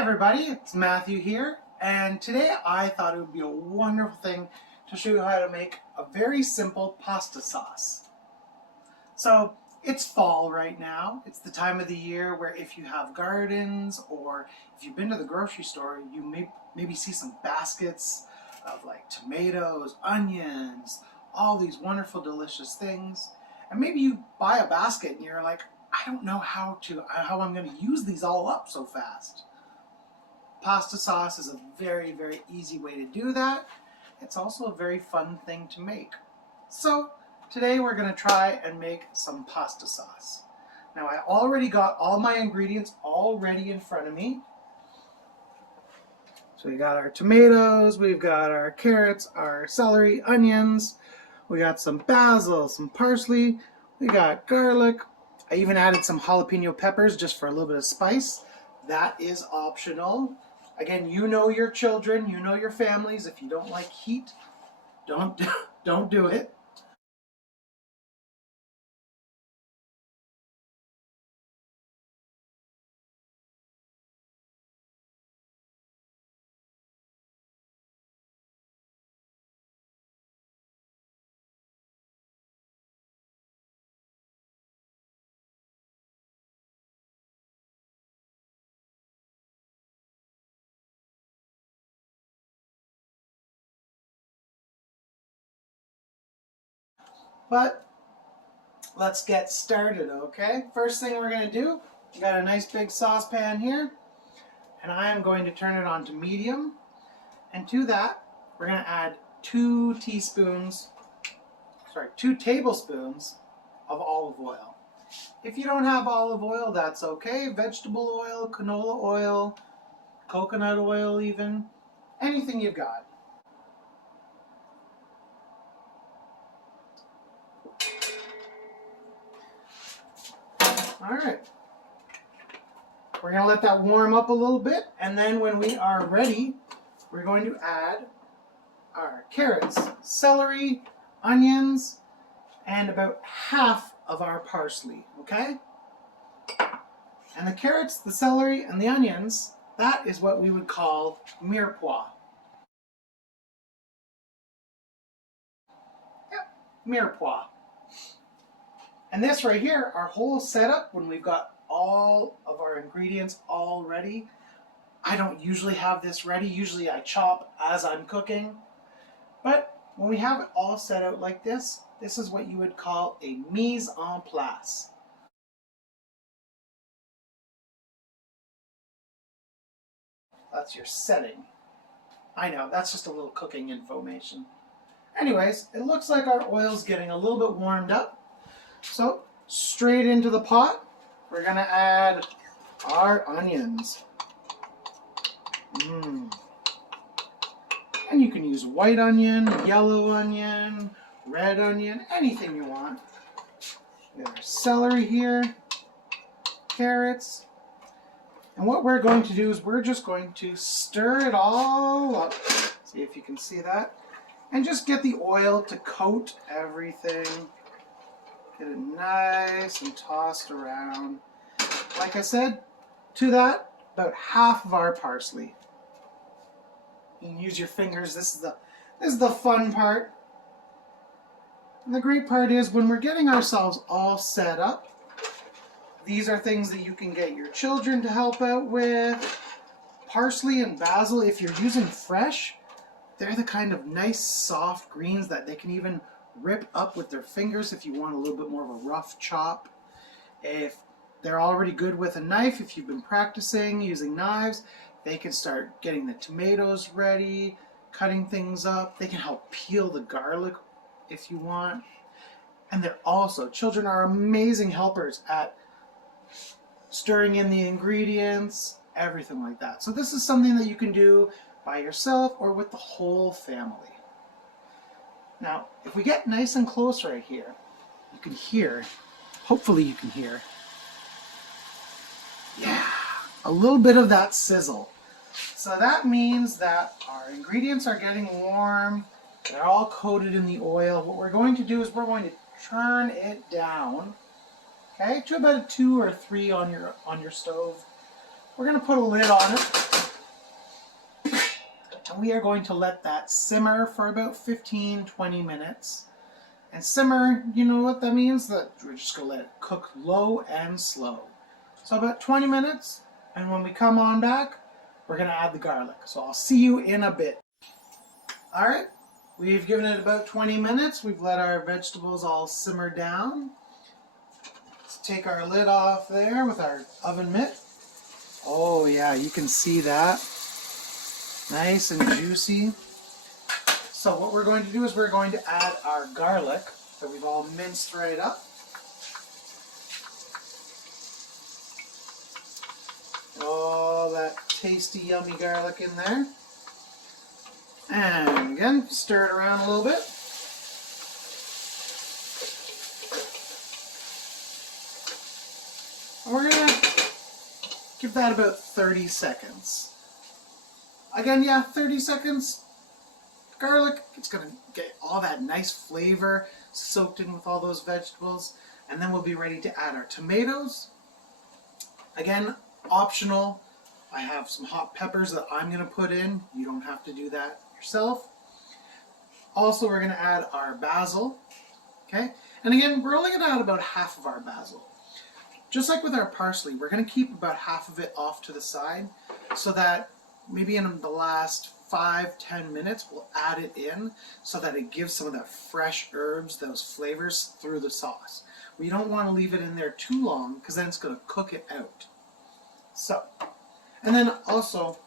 everybody, it's Matthew here, and today I thought it would be a wonderful thing to show you how to make a very simple pasta sauce. So it's fall right now. It's the time of the year where if you have gardens or if you've been to the grocery store, you may maybe see some baskets of like tomatoes, onions, all these wonderful delicious things. And maybe you buy a basket and you're like, I don't know how I'm going to use these all up so fast. Pasta sauce is a very, very easy way to do that. It's also a very fun thing to make. So today we're going to try and make some pasta sauce. Now I already got all my ingredients already in front of me. So we got our tomatoes, we've got our carrots, our celery, onions, we got some basil, some parsley, we got garlic. I even added some jalapeno peppers just for a little bit of spice. That is optional. Again, you know your children, you know your families. If you don't like heat, don't do it. But let's get started, okay? First thing we're going to do, we got a nice big saucepan here, and I am going to turn it on to medium. And to that, we're going to add 2 tablespoons of olive oil. If you don't have olive oil, that's okay. Vegetable oil, canola oil, coconut oil even, anything you've got. All right, we're going to let that warm up a little bit, and then when we are ready, we're going to add our carrots, celery, onions, and about half of our parsley, okay? And the carrots, the celery, and the onions, that is what we would call Mirepoix. Yep, Mirepoix. And this right here, our whole setup, when we've got all of our ingredients all ready, I don't usually have this ready. Usually I chop as I'm cooking. But when we have it all set out like this, this is what you would call a mise en place. That's your setting. I know, that's just a little cooking information. Anyways, it looks like our oil's getting a little bit warmed up. So, straight into the pot, we're going to add our onions. And you can use white onion, yellow onion, red onion, anything you want. We have our celery here, carrots. And what we're going to do is we're just going to stir it all up. See if you can see that. And just get the oil to coat everything. Get it nice and tossed around. Like I said, to that, about half of our parsley. You can use your fingers. This is the fun part. And the great part is when we're getting ourselves all set up, these are things that you can get your children to help out with. Parsley and basil, if you're using fresh, they're the kind of nice soft greens that they can even rip up with their fingers if you want a little bit more of a rough chop. If they're already good with a knife, if you've been practicing using knives, they can start getting the tomatoes ready, cutting things up. They can help peel the garlic if you want. And children are amazing helpers at stirring in the ingredients, everything like that. So this is something that you can do by yourself or with the whole family. Now, if we get nice and close right here, you can hear, hopefully you can hear, yeah, a little bit of that sizzle. So that means that our ingredients are getting warm, they're all coated in the oil. What we're going to do is we're going to turn it down, okay, to about a 2 or 3 on your stove. We're going to put a lid on it And we are going to let that simmer for about 15-20 minutes. And simmer, you know what that means? That we're just going to let it cook low and slow. So about 20 minutes, and when we come on back, we're going to add the garlic. So I'll see you in a bit. All right, we've given it about 20 minutes. We've let our vegetables all simmer down. Let's take our lid off there with our oven mitt. Oh yeah, you can see that. Nice and juicy. So what we're going to do is we're going to add our garlic that we've all minced right up. All that tasty, yummy garlic in there. And again, stir it around a little bit. And we're going to give that about 30 seconds. Again, yeah, 30 seconds. Garlic, it's going to get all that nice flavor soaked in with all those vegetables. And then we'll be ready to add our tomatoes. Again, optional. I have some hot peppers that I'm going to put in. You don't have to do that yourself. Also, we're going to add our basil. Okay? And again, we're only going to add about half of our basil. Just like with our parsley, we're going to keep about half of it off to the side so that maybe in the last 5-10 minutes we'll add it in so that it gives some of that fresh herbs, those flavors through the sauce. We don't want to leave it in there too long because then it's going to cook it out. So, and then also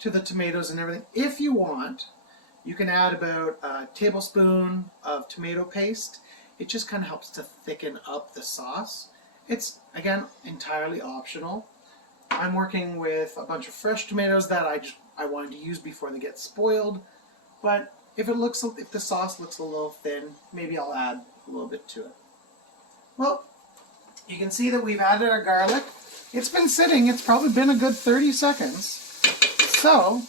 to the tomatoes and everything, if you want, you can add about a tablespoon of tomato paste. It just kind of helps to thicken up the sauce. It's, again, entirely optional. I'm working with a bunch of fresh tomatoes that I wanted to use before they get spoiled. But if the sauce looks a little thin, maybe I'll add a little bit to it. Well, you can see that we've added our garlic. It's been sitting. It's probably been a good 30 seconds. So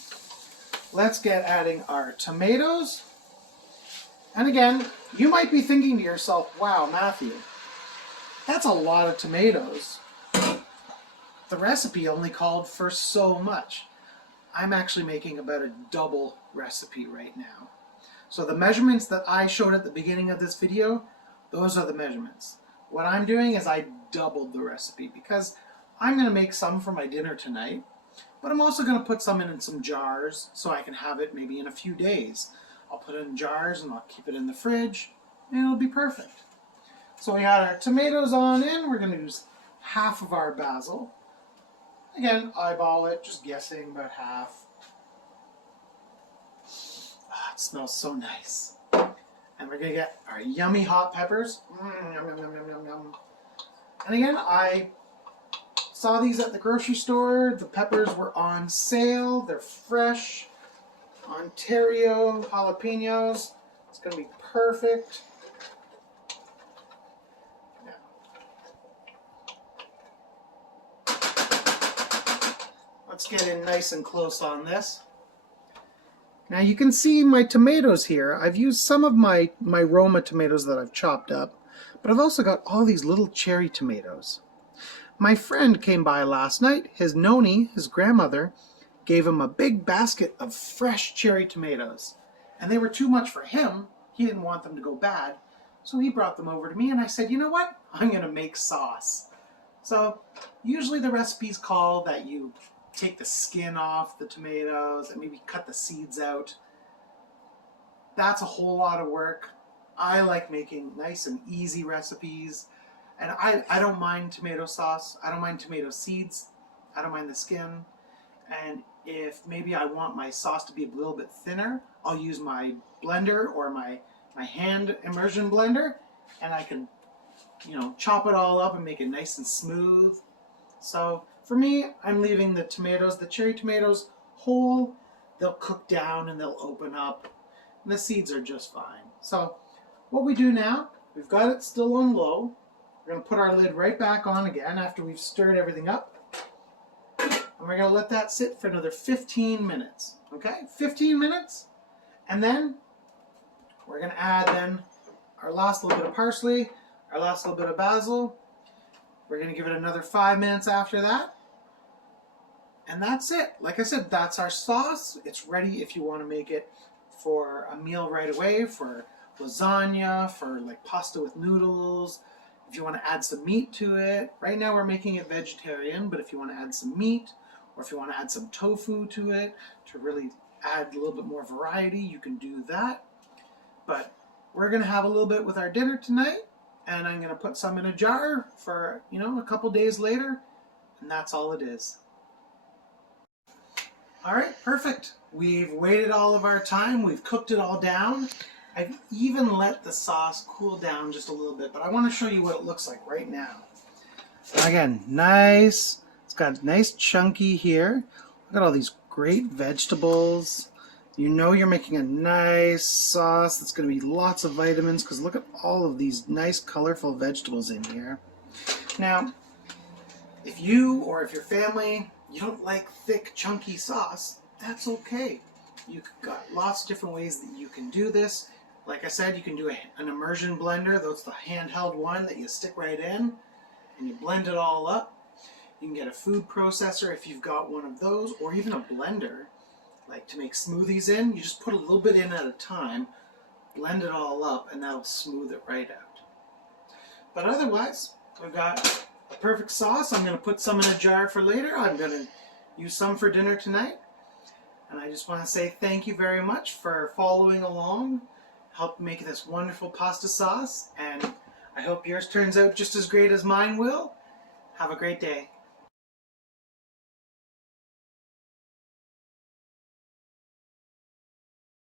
let's get adding our tomatoes. And again, you might be thinking to yourself, wow, Matthew, that's a lot of tomatoes. The recipe only called for so much. I'm actually making about a double recipe right now. So the measurements that I showed at the beginning of this video, those are the measurements. What I'm doing is I doubled the recipe because I'm going to make some for my dinner tonight, but I'm also going to put some in some jars so I can have it maybe in a few days. I'll put it in jars and I'll keep it in the fridge and it'll be perfect. So we got our tomatoes on in. We're going to use half of our basil. Again, eyeball it, just guessing about half. Ah, it smells so nice. And we're going to get our yummy hot peppers. Yum, yum, yum, yum, yum, yum. And again, I saw these at the grocery store. The peppers were on sale. They're fresh. Ontario jalapenos. It's going to be perfect. Let's get in nice and close on this. Now you can see my tomatoes here. I've used some of my Roma tomatoes that I've chopped up, but I've also got all these little cherry tomatoes. My friend came by last night. His noni, his grandmother, gave him a big basket of fresh cherry tomatoes. And they were too much for him. He didn't want them to go bad. So he brought them over to me and I said, you know what? I'm going to make sauce. So usually the recipes call that you take the skin off the tomatoes and maybe cut the seeds out. That's a whole lot of work. I like making nice and easy recipes. And I don't mind tomato sauce. I don't mind tomato seeds. I don't mind the skin. And if maybe I want my sauce to be a little bit thinner, I'll use my blender or my hand immersion blender. And I can, chop it all up and make it nice and smooth. So for me, I'm leaving the tomatoes, the cherry tomatoes, whole. They'll cook down and they'll open up. And the seeds are just fine. So what we do now, we've got it still on low. We're going to put our lid right back on again after we've stirred everything up. And we're going to let that sit for another 15 minutes. Okay? 15 minutes. And then we're going to add then our last little bit of parsley, our last little bit of basil. We're going to give it another 5 minutes after that. And that's it. Like I said, that's our sauce. It's ready if you want to make it for a meal right away, for lasagna, for like pasta with noodles. If you want to add some meat to it. Right now we're making it vegetarian, but if you want to add some meat, or if you want to add some tofu to it to really add a little bit more variety, you can do that. But we're going to have a little bit with our dinner tonight, and I'm going to put some in a jar for, a couple days later, and that's all it is. All right, perfect. We've waited all of our time. We've cooked it all down. I've even let the sauce cool down just a little bit, but I want to show you what it looks like right now. Again, nice. It's got nice chunky here. Look at all these great vegetables. You know you're making a nice sauce that's going to be lots of vitamins because look at all of these nice colorful vegetables in here. Now, if you or if your family, you don't like thick chunky sauce, that's okay. You've got lots of different ways that you can do this. Like I said, you can do an immersion blender. That's the handheld one that you stick right in and you blend it all up. You can get a food processor if you've got one of those, or even a blender, like to make smoothies in. You just put a little bit in at a time, blend it all up, and that'll smooth it right out. But otherwise, we've got a perfect sauce. I'm going to put some in a jar for later. I'm going to use some for dinner tonight. And I just want to say thank you very much for following along, help make this wonderful pasta sauce, and I hope yours turns out just as great as mine will. Have a great day.